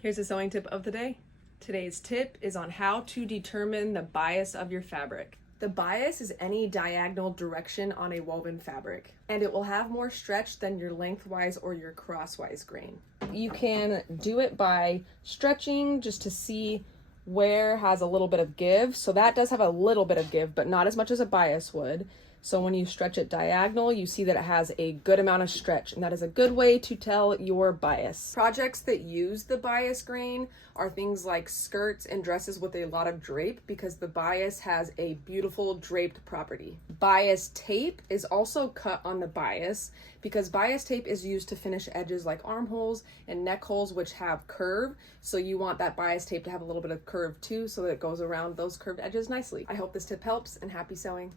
Here's a sewing tip of the day. Today's tip is on how to determine the bias of your fabric. The bias is any diagonal direction on a woven fabric, and it will have more stretch than your lengthwise or your crosswise grain. You can do it by stretching just to see where has a little bit of give. So that does have a little bit of give, but not as much as a bias would. So when you stretch it diagonal, you see that it has a good amount of stretch, and that is a good way to tell your bias. Projects that use the bias grain are things like skirts and dresses with a lot of drape, because the bias has a beautiful draped property. Bias tape is also cut on the bias because bias tape is used to finish edges like armholes and neck holes, which have curve. So you want that bias tape to have a little bit of curve too, so that it goes around those curved edges nicely. I hope this tip helps, and happy sewing.